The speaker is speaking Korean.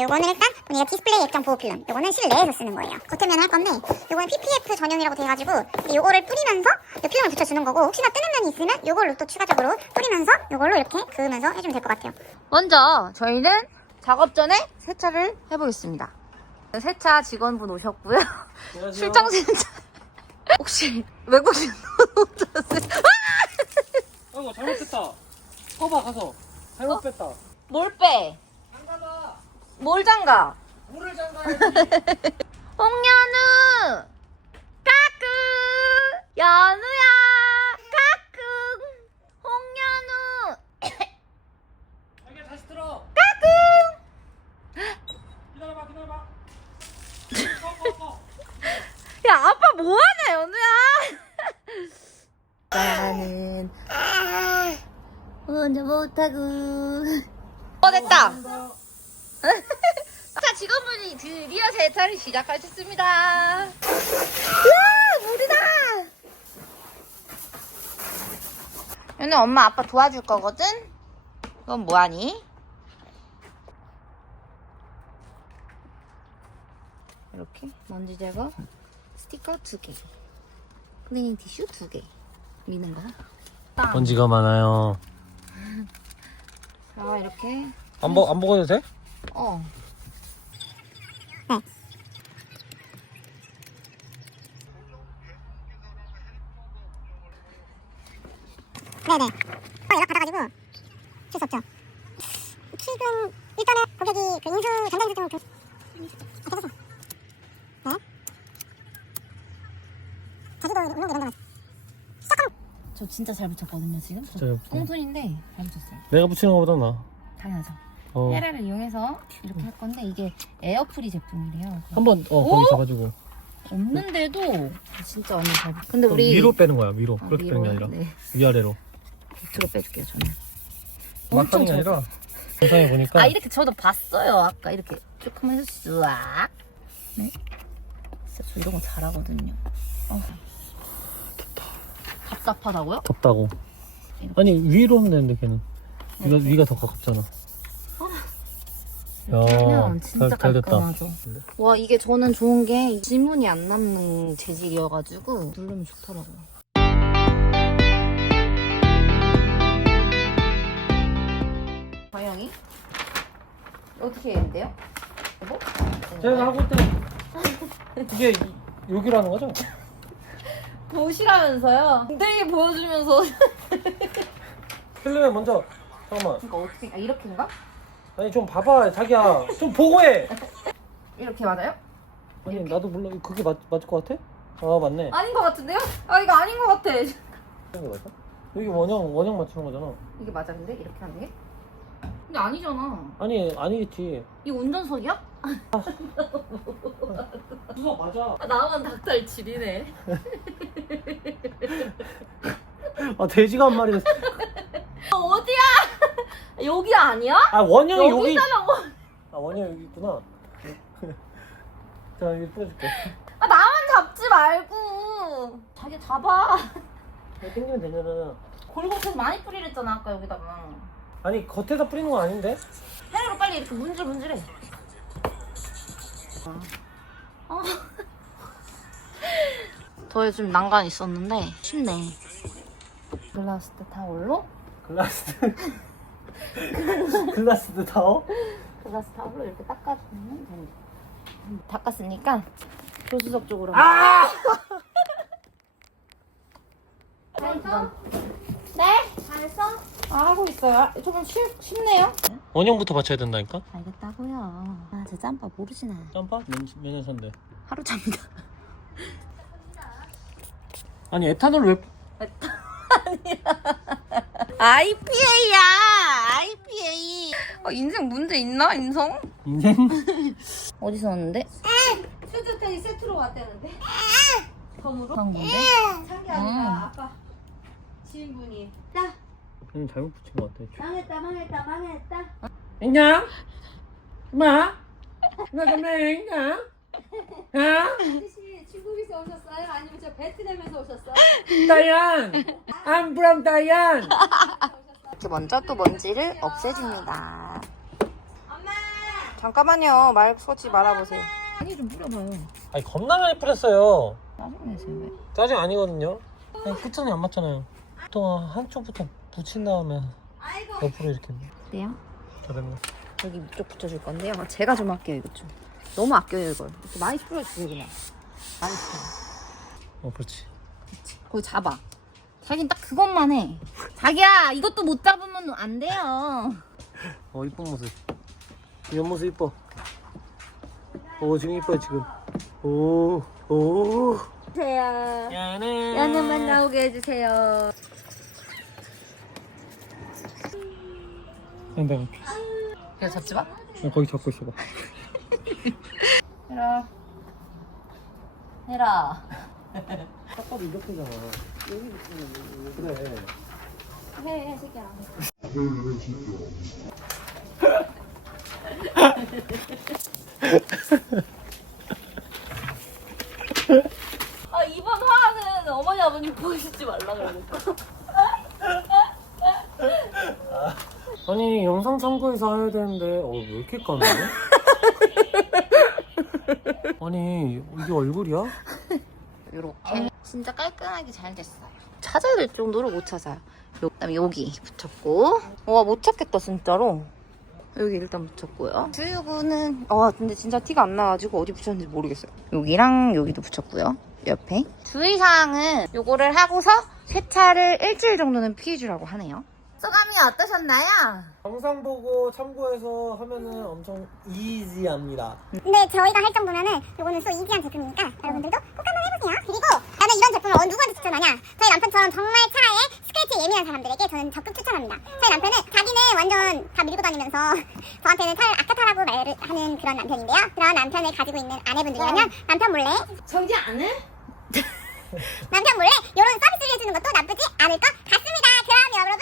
요거는 일단 보니까 디스플레이 액정 보호 필름. 요거는 실내에서 쓰는 거예요. 겉에면 할 건데 요거는 PPF 전용이라고 돼가지고 요거를 뿌리면서 요 필름을 붙여주는 거고 혹시나 뜨는 면이 있으면 요걸로 또 추가적으로 뿌리면서 요걸로 이렇게 그으면서 해주면 될 것 같아요. 먼저 저희는 작업 전에 세차를 해보겠습니다. 세차 직원분 오셨고요. 출장 세차. 혹시 외국인 오셨어요? 아이고 잘못했다. 꺼봐 가서 잘못 뺐다. 뭘 빼? 뭘 장가? 물을 잠가야지. 홍연우! 까꿍! 연우야! 까꿍! 홍연우! 자기야 다시 들어. 까꿍! 기다려봐 기다려봐. 꺼, 꺼, 꺼. 야, 아빠 뭐하냐, 연우야? 나는 혼자 못하고. 어, 됐다. 자, 직원분이 드디어 세차를 시작하셨습니다. 와, 물이다! 연우 엄마 아빠 도와줄 거거든? 넌 뭐하니? 이렇게 먼지 제거 스티커 두 개, 클리닝 티슈 두 개, 미는 거. 먼지가 많아요. 자 이렇게 안, 먹, 안 먹어도 돼? 어 네네. 어, 연락 받아가지고 줄수 없죠. 최근 일단은 고객이 그 인수 전자인수 좀 그... 아. 네. 제주도 운동 이런 데만 저 진짜 잘 붙였거든요 지금. 저 진짜요? 꽁돈인데 잘 붙였어요. 내가 붙이는 것보다 나. 당연하죠. 어. 헤라를 이용해서 이렇게 할 건데 이게 에어프리 제품이래요. 한번 어 오? 거기 잡아주고. 없는데도 진짜 언니 잘 붙. 근데 그럼 우리 위로 빼는 거야 위로. 아, 그렇게 빼는 게 위로, 아니라 네. 위아래로. 밑으로 빼줄게요 저는. 막 엄청 게잘 아니라 영상에 보니까 아 이렇게 저도 봤어요 아까 이렇게 쭉 하면서 싹 네. 진짜 저 이런 거 잘하거든요 어. 답답하다고요? 덥다고. 아니 위로 하면 되는데 걔는 위가 위가 더 가깝잖아. 진짜 잘, 잘 됐다. 깔끔하죠 와 이게 저는 좋은 게 지문이 안 남는 재질이어가지고 누르면 좋더라고요 과영이? 어떻게 해야 돼요? 여보? 제가 하고 있던 이게 여기라는 거죠? 보시라면서요? 엉덩이 보여주면서 필름에 먼저 잠깐만. 그러니까 어떻게 아 이렇게인가? 아니 좀 봐봐 자기야 좀 보고해. 이렇게 맞아요? 아니 나도 몰라 그게 맞, 맞을 것 같아? 아 맞네. 아닌 것 같은데요? 아 이거 아닌 것 같아 이게 맞아? 여기 원형 원형 맞추는 거잖아. 이게 맞아 근데? 이렇게 하는 게? 근데 아니잖아 아니 아니겠지. 이거 운전석이야? 수석 맞아. 아, 나만 닭달 지리네 아 돼지가 한 마리. 아? 여기 아니야? 아 원형이 여기. 여기잖아 원- 아 원형 여기 있구나. 자 여기 뿌려줄게. 아 나만 잡지 말고 자기 잡아 이거 땡기면 되잖아. 골고루 많이 뿌리랬잖아 아까 여기다가 아니 겉에다 뿌리는 건 아닌데? 해로 빨리 이렇게 문질문질해 아. 저에 좀 난간 있었는데 쉽네 글라스트 타올로 글라스. 글라스 타워? 글라스 타올로 이렇게 닦아주면 됩니다 닦았으니까 조수석 쪽으로 아! 잘했어? 네? 잘했어? 아, 하고 있어요 조금 쉽, 쉽네요 원형부터 맞춰야 된다니까? 알겠다고요 아 저 짬바 모르시나 짬바? 몇년 산대? 하루 잡니다 아니 에탄올 왜? IPA야 IPA 어, 인생 문제 있나 인성? 인생? 어디서 왔는데? 수주탄이 세트로 왔다는데 덤으로? 한 건데? 산게 아니라 아빠 지인분이 나 음, 잘못 붙인 것 같아. 망했다 망했다 망했다 있냐? 마? 나 그러면 있냐? 야? 중국에서 오셨어요? 아니면 저 베트남에서 오셨어요? 다이안! I'm from 다이안! 이렇게 먼저 또 먼지를 없애줍니다 엄마 잠깐만요. 말 쏘지 말아보세요. 많이 좀 뿌려봐요. 아니 겁나 많이 뿌렸어요. 짜증내세요 왜? 짜증 아니거든요. 아니, 끝선이 안 맞잖아요. 보통 한쪽부터 붙인 다음에 옆으로 이렇게 어때요? 잘했네. 여기 위쪽 붙여줄 건데요. 제가 좀 할게요 이거 좀. 너무 아껴요 이걸. 이렇게 많이 뿌려주세요 그냥. 뿌려. 어 그렇지. 거기 잡아. 자긴 딱 그것만 해. 자기야 이것도 못 잡으면 안 돼요. 어 이쁜 모습. 이 옆모습 이뻐. 오 지금 이뻐요 지금. 오 오. 주세요. 야네. 연우만 나오게 해주세요. 내가 그래 잡지 마. 어, 거기 잡고 있어봐. 해라. 해라. 딱 봐도 이렇게잖아. 그래. 해, 해, 새끼야. 아, 이번 화는 어머니, 아버님 보여주지 말라 그러니까. 아니 영상 참고해서 해야 되는데 어왜 이렇게 까매? 아니 이게 얼굴이야? 요렇게. 진짜 깔끔하게 잘 됐어요. 찾아야 될 정도로 못 찾아요. 요, 그다음에 여기 붙였고. 와, 못 찾겠다, 진짜로. 여기 일단 붙였고요. 주유구는, 아, 근데 진짜 티가 안 나가지고 어디 붙였는지 모르겠어요. 여기랑 여기도 붙였고요. 옆에. 주의사항은 요거를 하고서 세차를 일주일 정도는 피해주라고 하네요. 소감이 어떠셨나요? 영상 보고 참고해서 하면은 엄청 이지합니다. 근데 저희가 할 정도면은 요거는 또 이지한 제품이니까 여러분들도 꼭 한번 해보세요. 그리고 나는 이런 제품을 어, 누구한테 추천하냐? 저희 남편처럼 정말 차에 스크래치 예민한 사람들에게 저는 적극 추천합니다. 저희 남편은 자기는 완전 다 밀고 다니면서 저한테는 차를 아까타라고 말을 하는 그런 남편인데요. 그런 남편을 가지고 있는 아내분들이라면 남편 몰래 정지 안 해? 남편 몰래 이런 서비스를 해주는 것도 나쁘지 않을 것 같습니다. 그럼 여러분